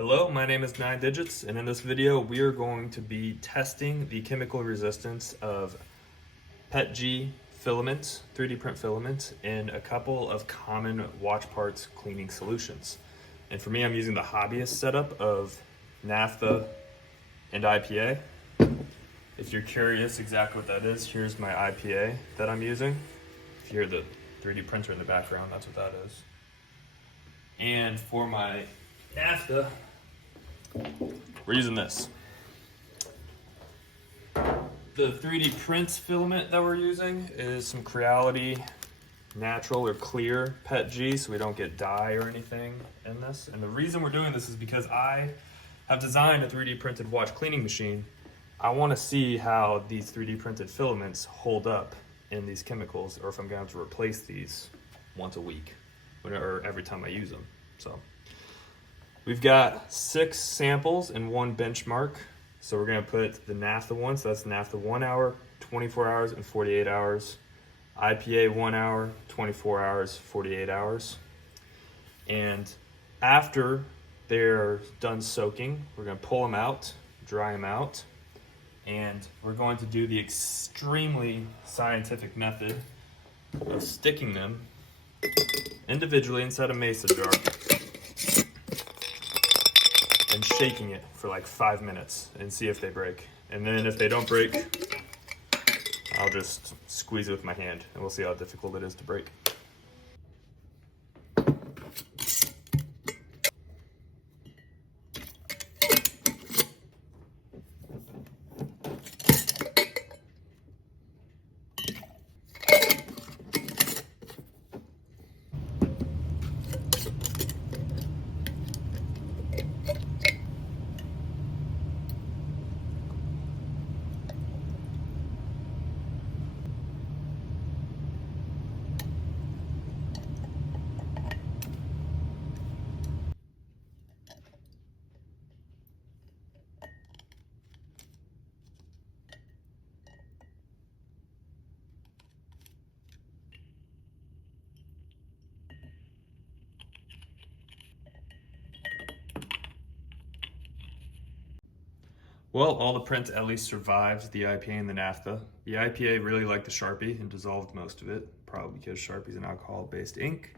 Hello, my name is 9Digits, and in this video we are going to be testing the chemical resistance of PETG filament, 3D print filament, in a couple of common watch parts cleaning solutions. And for me, I'm using the hobbyist setup of naphtha and IPA. If you're curious exactly what that is, here's my IPA that I'm using. If you hear the 3D printer in the background, that's what that is. And for my naphtha, we're using this. The 3D print filament that we're using is some Creality natural or clear PETG, so we don't get dye or anything in this. And the reason we're doing this is because I have designed a 3D printed watch cleaning machine. I want to see how these 3D printed filaments hold up in these chemicals, or if I'm going to have to replace these once a week or every time I use them. So we've got 6 samples and 1 benchmark. So we're gonna put the naphtha one, so that's naphtha 1 hour, 24 hours, and 48 hours. IPA 1 hour, 24 hours, 48 hours. And after they're done soaking, we're gonna pull them out, dry them out, and we're going to do the extremely scientific method of sticking them individually inside a mason jar and shaking it for like 5 minutes and see if they break. And then if they don't break, I'll just squeeze it with my hand and we'll see how difficult it is to break. Well, all the prints at least survived the IPA and the naphtha. The IPA really liked the Sharpie and dissolved most of it, probably because Sharpie is an alcohol-based ink.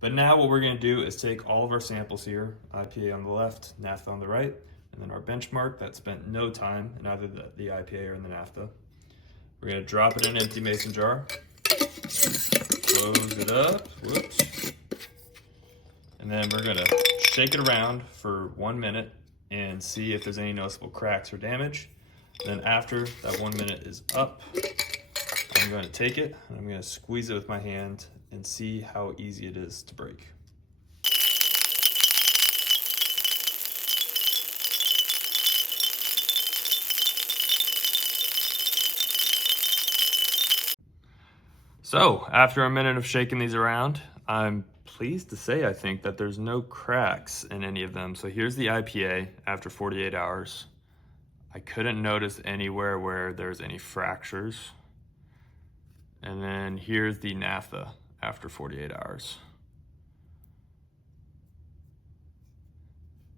But now what we're gonna do is take all of our samples here, IPA on the left, naphtha on the right, and then our benchmark that spent no time in either the IPA or in the naphtha. We're gonna drop it in an empty mason jar, close it up, whoops. And then we're gonna shake it around for 1 minute and see if there's any noticeable cracks or damage. Then after that 1 minute is up, I'm going to take it and I'm going to squeeze it with my hand and see how easy it is to break. So after a minute of shaking these around, I'm pleased to say I think that there's no cracks in any of them. So here's the IPA after 48 hours. I couldn't notice anywhere where there's any fractures. And then here's the naphtha after 48 hours.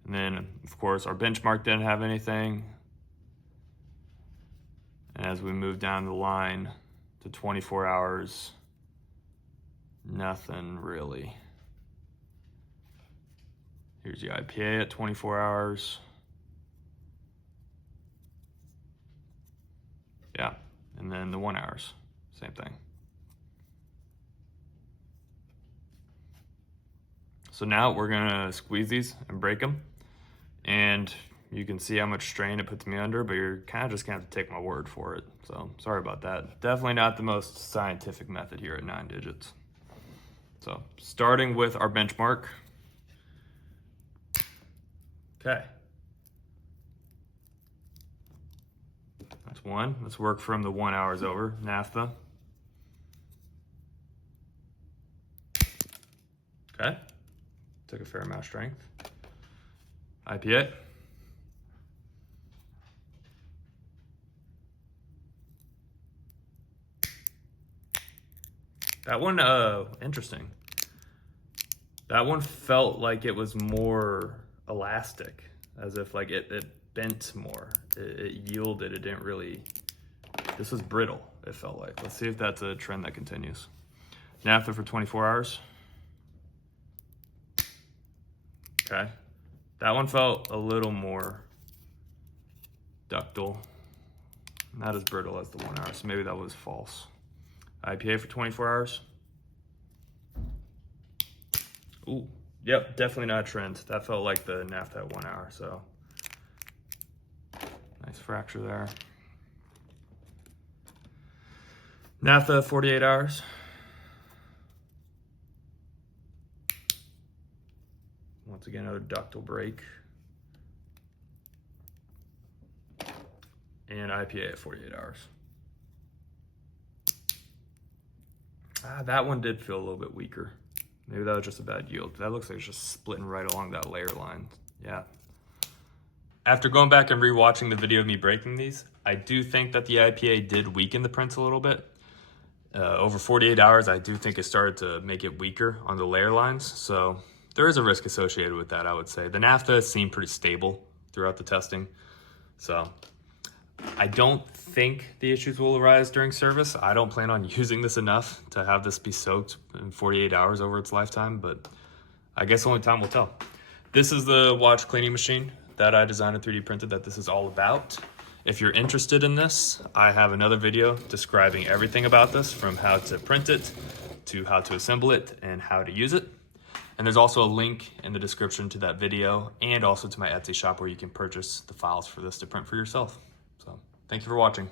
And then of course our benchmark didn't have anything. And as we move down the line to 24 hours, nothing really. Here's the IPA at 24 hours. Yeah, and then the 1 hours, same thing. So now we're gonna squeeze these and break them. And you can see how much strain it puts me under, but you're kind of just gonna have to take my word for it. So sorry about that. Definitely not the most scientific method here at 9Digits. So starting with our benchmark. Okay. That's 1. Let's work from the 1 hours over, naphtha. Okay. Took a fair amount of strength. IPA. That one, interesting. That one felt like it was more elastic, as if like it bent more. It yielded, it didn't really, this was brittle, it felt like. Let's see if that's a trend that continues. Naphtha for 24 hours. Okay, that one felt a little more ductile, not as brittle as the 1 hour, so maybe that was false. IPA for 24 hours. Ooh, yep, definitely not a trend. That felt like the naphtha at 1 hour, so nice fracture there. Naphtha 48 hours. Once again, another ductile break. And IPA at 48 hours. That one did feel a little bit weaker. Maybe that was just a bad yield. That looks like it's just splitting right along that layer line. Yeah. After going back and rewatching the video of me breaking these, I do think that the IPA did weaken the prints a little bit. Over 48 hours, I do think it started to make it weaker on the layer lines. So there is a risk associated with that, I would say. The naphtha seemed pretty stable throughout the testing. So I don't think the issues will arise during service. I don't plan on using this enough to have this be soaked in 48 hours over its lifetime, but I guess only time will tell. This is the watch cleaning machine that I designed and 3D printed that this is all about. If you're interested in this, I have another video describing everything about this, from how to print it to how to assemble it and how to use it. And there's also a link in the description to that video and also to my Etsy shop where you can purchase the files for this to print for yourself. So thank you for watching.